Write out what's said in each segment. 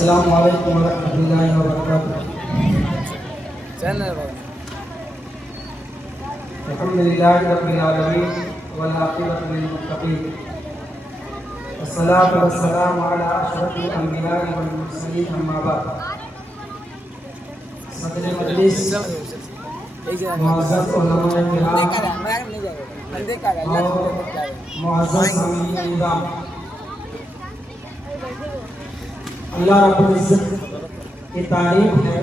السلام علیکم ورحمۃ اللہ وبرکاتہ۔ الحمدللہ رب العالمین والعاقبۃ للمتقین، والصلاۃ والسلام علی اشرف الانبیاء والمرسلین، اما بعد۔ صدر مجلس، معزز علماء کرام اور معزز سامعین نظام، اللہ رب العزت کی تعریف ہے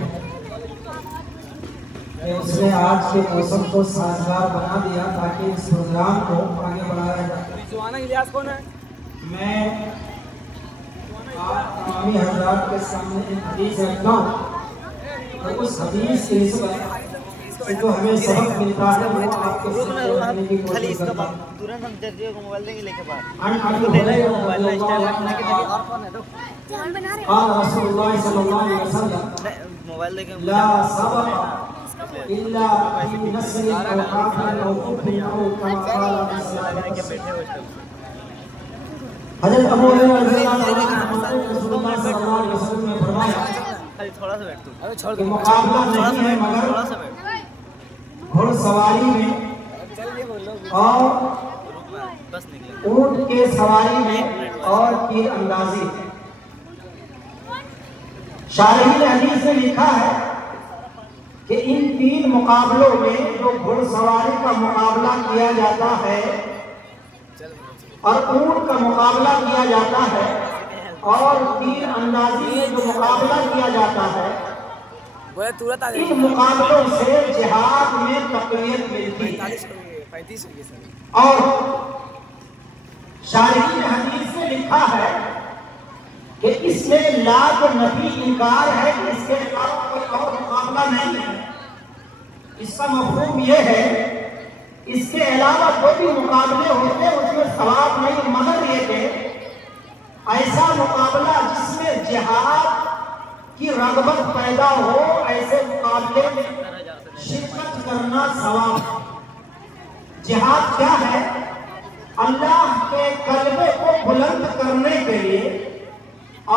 کہ اس نے آج کے موسم کو سازگار بنا دیا تاکہ اس پروگرام کو آگے بڑھایا جائے۔ میں آپ تمامی حضرات کے سامنے ایک حدیث رکھتا ہوں اور اس حدیث کی نسبت سے جو ہمیں سبق ملتا ہے وہ آپ کے سامنے رکھنے کی کوشش کرتا ہوں۔ قال رسول اللہ صلی اللہ علیہ وسلم لا سبق الا فی نصر او قاتل او فتح او کما قال رسول اللہ صلی اللہ علیہ وسلم۔ حضرت ابو ہریرہ رضی اللہ عنہ رسول اللہ صلی اللہ علیہ وسلم نے فرمایا کہ مقابلہ نہیں ہے مگر گھڑ سواری میں اور اونٹ کے سواری میں اور تیر اندازی۔ شارحین حدیث نے لکھا ہے کہ ان تین مقابلوں میں جو گھڑ سواری کا مقابلہ کیا جاتا ہے اور اونٹ کا مقابلہ کیا جاتا ہے اور تیر اندازی میں جو مقابلہ کیا جاتا ہے، ان مقابلوں سے جہاد میں تقویت ملتی ہے۔ اور شارحین حدیث نے لکھا ہے کہ اس میں لا تو نفی انکار ہے کہ اس کے علاوہ کوئی اور مقابلہ نہیں ہے۔ اس کا مفہوم یہ ہے اس کے علاوہ جو بھی مقابلے ہوتے ہیں اس میں ثواب نہیں، مگر یہ کہ ایسا مقابلہ جس میں جہاد کی رغبت پیدا ہو، ایسے مقابلے میں شرکت کرنا ثواب۔ جہاد کیا ہے؟ اللہ کے کلمے کو بلند کرنے کے لیے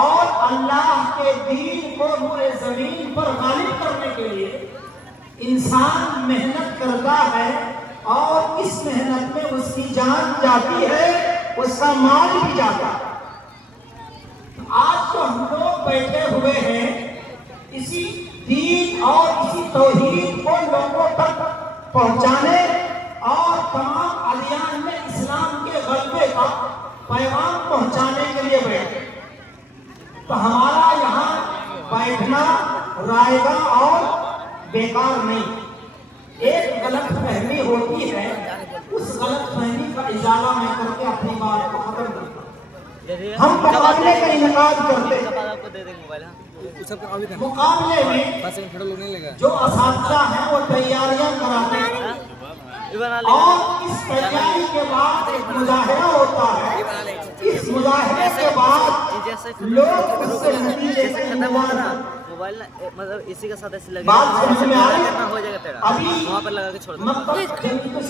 اور اللہ کے دین کو روئے زمین پر غالب کرنے کے لیے انسان محنت کرتا ہے اور اس محنت میں اس کی جان جاتی ہے، اس کا مال بھی جاتا ہے۔ آج تو ہم لوگ بیٹھے ہوئے ہیں اسی دین اور اسی توحید کو لوگوں تک پہنچانے اور تمام ادیان میں اسلام کے غلبے کا پیغام پہنچانے کے لیے بیٹھے۔ تو ہمارا یہاں بیٹھنا رائے گا اور بیکار نہیں۔ ایک غلط فہمی ہوتی ہے، اس غلط فہمی کا ازالہ میں کر کے اپنی بات کو ختم کرتا ہوں۔ ہم مقابلے کا انعقاد کرتے ہیں، مقابلے میں جو اساتذہ ہیں وہ تیاریاں کراتے ہیں اور اس تیاری کے بعد ایک مظاہرہ ہوتا ہے۔ اس مظاہرے کے بعد لوگ اس سے نتیجے مطلب اسی کے ساتھ ایسے لگے بات سمجھ میں آئی۔ ہو جائے گا تیرا ابھی وہاں پر لگا کے چھوڑ دیں۔ مکتب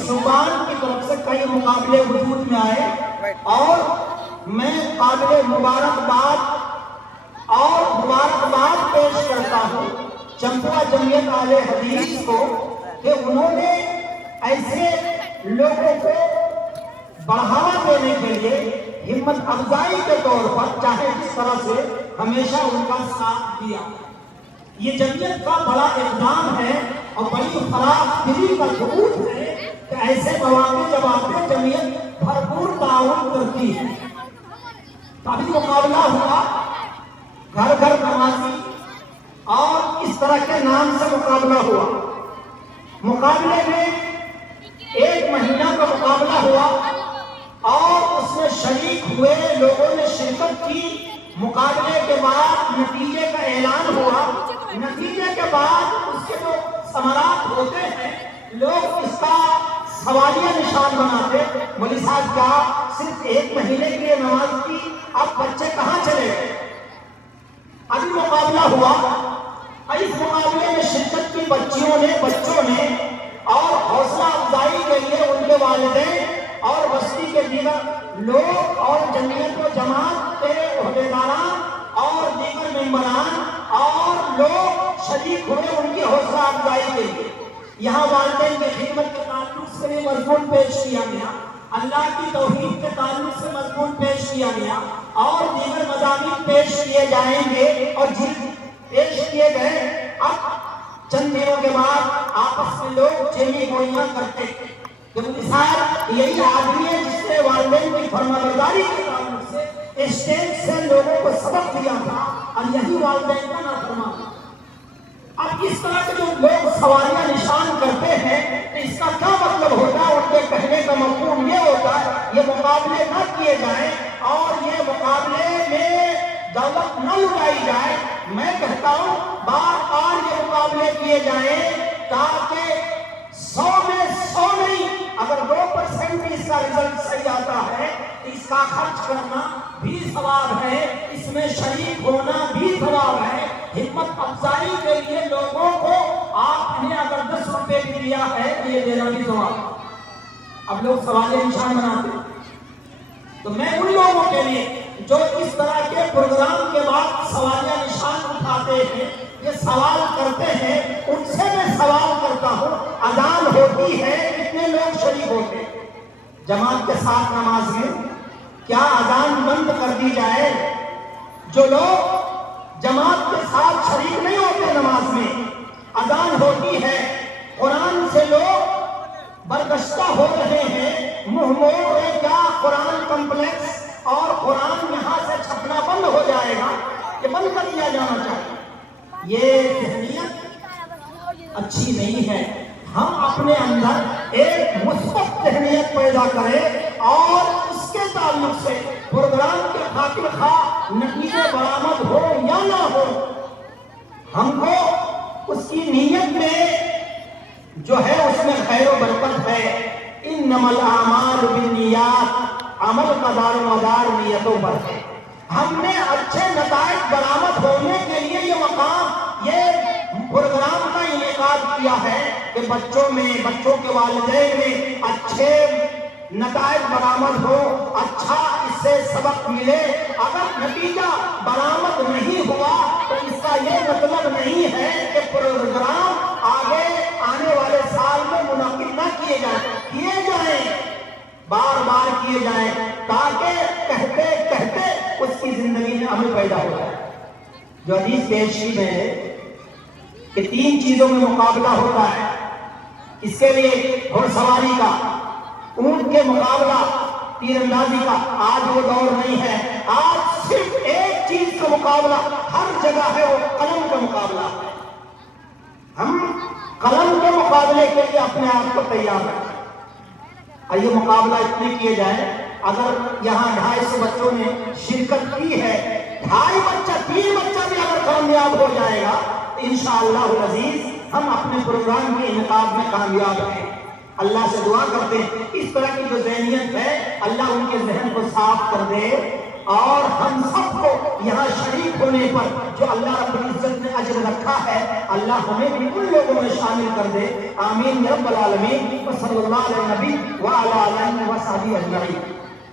شعبان کی طرف سے کئی مقابلے وجود میں آئے اور میں قابل مبارکباد پیش کرتا ہوں چمپا جمعیت اہل حدیث کو کہ انہوں نے ایسے لوگوں کو بڑھاوا دینے کے لیے ہمت افزائی کے طور پر چاہے جس طرح سے ہمیشہ ان کا ساتھ دیا۔ یہ جمعیت کا بڑا اقدام ہے اور بڑی فراخ دلی کا ثبوت ہے کہ ایسے مواقع جب آتے ہیں جمعیت بھرپور تعاون کرتی ہے۔ تبھی مقابلہ ہوا، گھر گھر نمازی اور اس طرح کے نام سے مقابلہ ہوا۔ مقابلے میں ایک مہینہ کا مقابلہ ہوا اور اس میں شریک ہوئے لوگوں نے شرکت کی۔ مقابلے کے بعد نتیجے کا اعلان ہوا۔ نتیجے کے بعد اس کے جو ثمرات ہوتے ہیں لوگ اس کا سوالیہ نشان بناتے، مولوی صاحب کیا صرف ایک مہینے کے لیے نماز کی، اب بچے کہاں چلے گئے؟ ابھی مقابلہ ہوا، اس مقابلے میں شرکت کی بچوں نے اور حوصلہ افزائی کے لیے ان کے والدین اور بستی کے دیگر لوگ اور جمعیت و جماعت کے عہدیداران اور دیگر ممبران اور لوگ شریک ہوئے ان کی حوصلہ افزائی کے لیے. یہاں والدین کی خدمت کے تعلق سے بھی مضمون پیش کیا گیا, اللہ کی توحید کے تعلق سے مضمون پیش کیا گیا, اور دیگر مضامین پیش کیے جائیں گے. اور پیش کیے گئے. اب چند دنوں کے بعد آپس میں لوگ چینی گوئیاں کرتے کہ مثال یہی آدمی ہے جس نے والدین کی فرمانبرداری کے تعلق سے اسٹیج سے لوگوں کو سبق دیا تھا, اور یہی والدین کا نافرمان. اب اس طرح کے جو لوگ سوالیہ نشان کرتے ہیں تو اس کا کیا مطلب ہوتا ہے؟ ان کے کہنے کا مفہوم یہ ہوتا ہے یہ مقابلے نہ کیے جائیں اور یہ مقابلے میں دولت نہ لٹائی جائے. میں کہتا ہوں بار بار یہ مقابلے کیے جائیں تاکہ 100 میں 100 نہیں, اگر 2% بھی اس کا رزلٹ صحیح آتا ہے اس کا خرچ کرنا بھی ثواب ہے, اس میں شریک ہونا بھی ثواب ہے. ہمت افزائی کے لیے لوگوں کو آپ نے اگر 10 روپے بھی دیا ہے تو یہ دینا بھی ثواب. اب لوگ سوالیہ نشان بناتے ہیں, تو میں ان لوگوں کے لیے جو اس طرح کے پروگرام کے بعد سوالیہ نشان اٹھاتے ہیں, یہ سوال کرتے ہیں, ان سے میں سوال کرتا ہوں اذان ہوتی ہے کتنے لوگ شریک ہوتے ہیں جماعت کے ساتھ نماز میں؟ کیا اذان بند کر دی جائے؟ جو لوگ جماعت کے ساتھ شریک نہیں ہوتے نماز میں, اذان ہوتی ہے, قرآن سے لوگ برگشتہ ہو رہے ہیں, منہ موڑ ہے, کیا قرآن کمپلیکس اور قرآن یہاں سے چھپنا بند ہو جائے گا؟ یہ بند کر دیا جانا چاہیے. یہ ذہنیت اچھی نہیں ہے. ہم اپنے اندر ایک مثبت ذہنیت پیدا کریں اور اس کے تعلق سے پروگرام کے خاطر خواہ نتیجے برآمد ہو یا نہ ہو, ہم کو اس کی نیت میں جو ہے اس میں خیر و برکت ہے. انما الاعمال بالنیات, عمل کا دار و مدار نیتوں پر ہے. ہم نے اچھے نتائج برآمد ہونے کے لیے یہ مقام, یہ پروگرام کا انعقاد کیا ہے کہ بچوں میں, بچوں کے والدین میں اچھے نتائج برآمد ہو, اچھا اس سے سبق ملے. اگر نتیجہ برآمد نہیں ہوا تو اس کا یہ مطلب نہیں ہے کہ پروگرام آگے آنے والے سال میں منعقد نہ کیے جائیں, بار بار کیے جائیں تاکہ کہتے کہتے اس کی زندگی میں عمل پیدا ہو جائے. جو حدیث پیش کی میں نے کہ 3 چیزوں میں مقابلہ ہوتا ہے, اس کے لیے گھوڑ سواری کا, اونٹ کے مقابلہ, تیر اندازی کا. آج وہ دور نہیں ہے, آج صرف ایک چیز کا مقابلہ ہر جگہ ہے, وہ قلم کا مقابلہ ہے. ہم قلم کے مقابلے کے لیے اپنے آپ کو تیار رکھیں. یہ مقابلہ اتنے کیے جائے, اگر یہاں 250 بچوں نے شرکت کی ہے, 2.5 بچہ 3 بچہ بھی اگر کامیاب ہو جائے گا انشاءاللہ العزیز ہم اپنے پروگرام کے انعقاد میں کامیاب ہیں. اللہ سے دعا کرتے ہیں اس طرح کی جو ذہنیت ہے اللہ ان کے ذہن کو صاف کر دے, اور ہم سب کو یہاں شریک ہونے پر جو اللہ رب العزت نے اجر رکھا ہے اللہ ہمیں بھی ان لوگوں میں شامل کر دے. آمین یا رب العالمین. وصلی اللہ علیہ نبی وعلی آلہ وصحبہ اجمعین.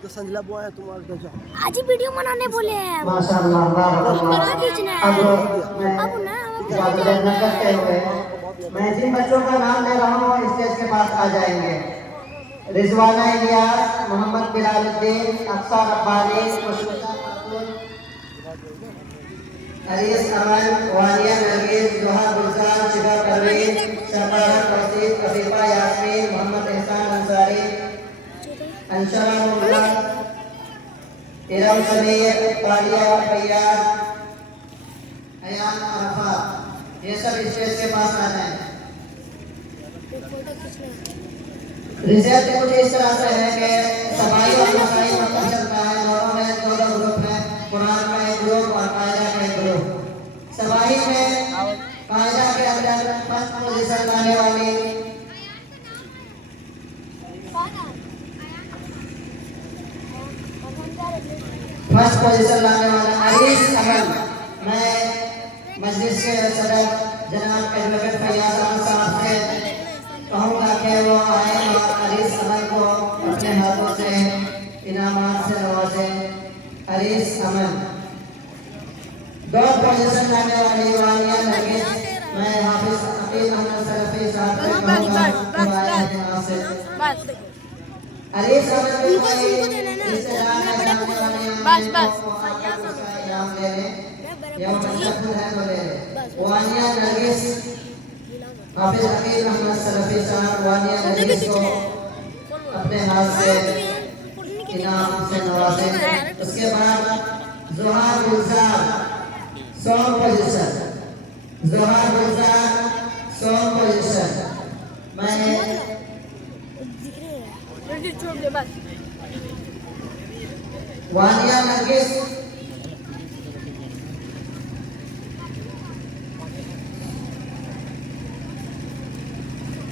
تو سنجلا بوا ہے تمہارے تو جا آج ہی ویڈیو بنانے بولے ہیں. ماشاءاللہ کہاں کھینچنا ہے؟ اب نا کرتے ہوئے میں جن بچوں کا نام لے رہا ہوں اسٹیج کے پاس آ جائیں گے. رضوانہ الیاس, محمد بلال الدین, افسا ربانی, مشرقہ خاتون, عریس امن, وانیہ نرگس, دوحہ گلزار, شفا پروین, شفاعہ توصیف, عفیفہ یاسمین, محمد احسان انصاری, انشرہ ممتاز, ارم سمیر, طالیہ فیاض, ایان عرفات. یہ سب اسٹیج کے پاس آ جائیں. رزلٹ کچھ اس طرح سے ہے کہ صفائی اور مسائی مطلب چلتا ہے. دونوں میں 2 گروپ ہیں, قرآن کا ایک گروپ اور قاعدہ کا ایک گروپ. صفائی میں قاعدہ کے اندر فرسٹ پوزیشن لانے والی عریس امن, میں مجلس کے صدر جناب ایڈوکیٹ فیاض احمد صاحب سے کہوں گا کہ وہ آئے اور عریس امن کو اپنے ہاتھوں سے انعامات سے نوازیں. عریس امن. دو پوزیشن لانے والی وانیہ نرگس میں حافظ عقیل احمد سلفی صاحب سے کہوں گا کہ آئے مناسب علی صاحب کے بھائی رشتہ دار ہے جاننے والے انعام لے لیں یا بچہ خود ہے تو لے لیں وانیہ نرگس حافظ عقیل احمد سلفی صاحب وانیہ نرگس کو اپنے ہاتھ سے انعام سے نوازیں اس کے بعد زہار گلزار سونگ پوزیشن زہار گلزار سونگ پوزیشن میں وانیہ نرگس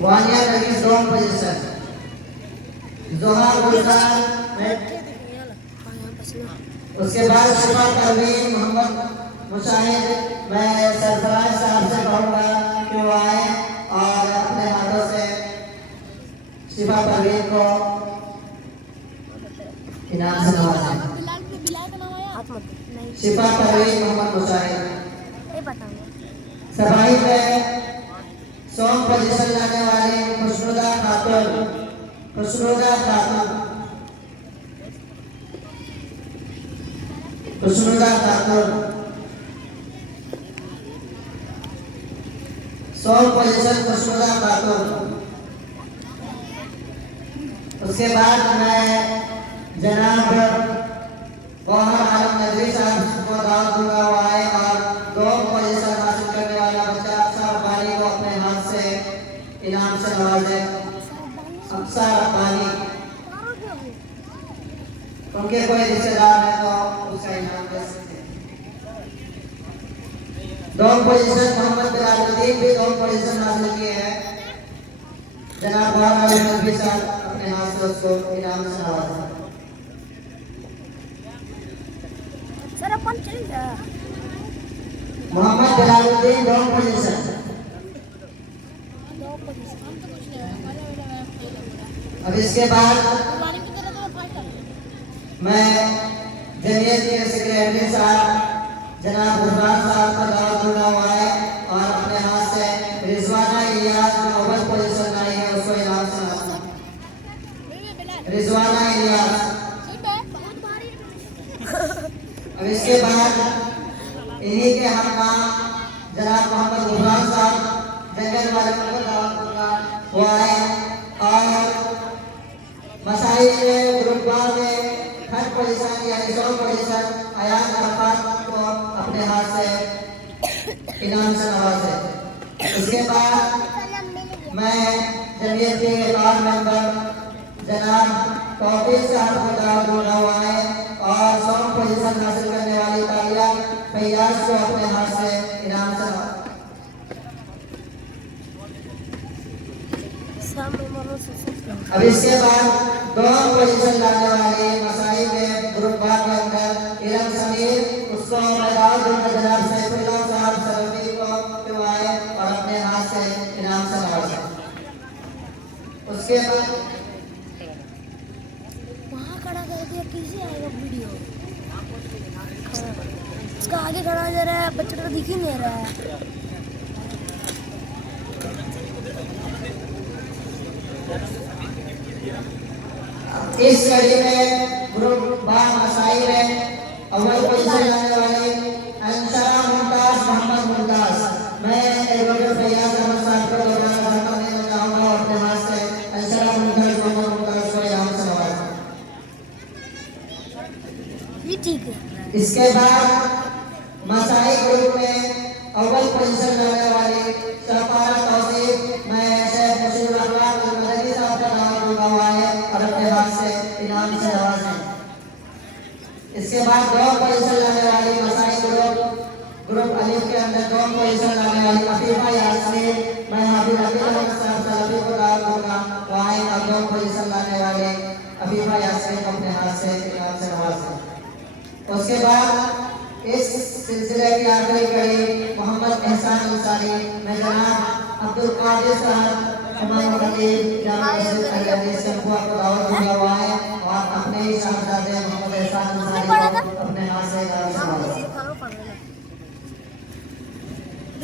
وانیہ نرگس سونگ پوزیشن زہار گلزار میں اس کے بعد شفا پروین محمد مشاہد میں سرفراز صاحب سے کہوں گا کہ وہ آئے اور اپنے ہاتھوں سے شفا پروین کو انعام سے نوازیں شفا پروین محمد مشاہد سبائی میں سونگ پوزیشن لانے والی خوشنودہ خاتون خوشنودہ خاتون سونگ پوزیشن خوشنودہ خاتون اس کے بعد میں جناب گوہر عالم ندوی صاحب کو دعوت دوں گا وہ آئے اور دو پوزیشن حاصل کرنے والا بچہ افسر ربانی کو اپنے ہاتھ سے انعام سے نوازے افسر ربانی ان کے کوئی رشتہ دار ہے تو اس کا انعام دے سکتے ہیں دو پوزیشن محمد بلال الدین بھی دو پوزیشن حاصل کیے ہیں جناب گوہر عالم ندوی صاحب اپنے ہاتھ سے اس کو انعام سے نوازے محمد بلال الدین دو پوزیشن اب اس کے بعد میں جمعیت کے سیکریٹری صاحب جناب عثمان صاحب کا دعوت دوں گا وہ آئے اور اپنے ہاتھ سے رضوانہ الیاس جو اول پوزیشن لائی ہے اس کو انعام سے نوازیں رضوانہ الیاس اب اس کے بعد انہی کے ہم نام جناب محمد عثمان صاحب جنگل والے کو دعوت دوں گا وہ آئے اور مسائل میں گروپ بار میں ہر پوزیشن یعنی 100 پوزیشن ایاز عرفات کو اپنے ہاتھ سے انعام سے نوازے اس کے بعد میں جمعیت کے ایک اور ممبر جناب توفیق صاحب کو دعوت دوں گا وہ آئے اور 100 پوزیشن حاصل کرنے والی تالیہ فیاض کو اپنے ہاتھ سے انعام سے نوازے اب اس کے بعد دو پوزیشن لانے والے مسائل میں گروپ بار کے اندر علم سمیر اس کو میں دعوت دوں گا جناب سیف اللہ صاحب سلفی کو کہ وہ آئے اور اپنے ہاتھ سے انعام سے نوازے اس کے بعد وہاں کھڑا کر دیا کیسے آئے گا ویڈیو اس کا آگے کھڑا جا رہا ہے بچہ تو دکھ ہی نہیں رہا ہے اس کڑی میں گروپ بار مسائل میں اول پوزیشن لانے والے انشرا ممتاز محمد ممتاز میں ایڈوکیٹ فیاض احمد صاحب کو دوبارہ خدمت دینا چاہوں گا اور اپنے ہاتھ سے انشرا ممتاز محمد ممتاز کو انعام سے نوازیں یہ ٹھیک ہے اس کے بعد مسائل گروپ میں اول پوزیشن لانے والے سرپارہ توصیف میں شیخ مشیر الاخلاق المدنی صاحب کا دعوت دوں گا وہ آئے اور اپنے ہاتھ سے انعام سے نوازیں اس کے بعد دو پوزیشن لانے والی مسائل گروپ الف کے اندر دو پوزیشن لانے والی عفیفہ یاسمین میں حافظ عقیل احمد صاحب سلفی کو دعوت دوں گا وہ آئے اور دو پوزیشن لانے والے عفیفہ یاسمین کو اپنے ہاتھ سے انعام سے نوازیں اس کے بعد اس سلسلے کی آخری کڑی محمد احسان انصاری میں جناب عبدالقادر صاحب امام خطیب جامع مسجد اہل حدیث شمخوا کو دعوت دوں گا وہ آئے اور اپنے ہی صاحبزادے محمد احسان انصاری کو اپنے ہاتھ سے نوازیں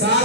7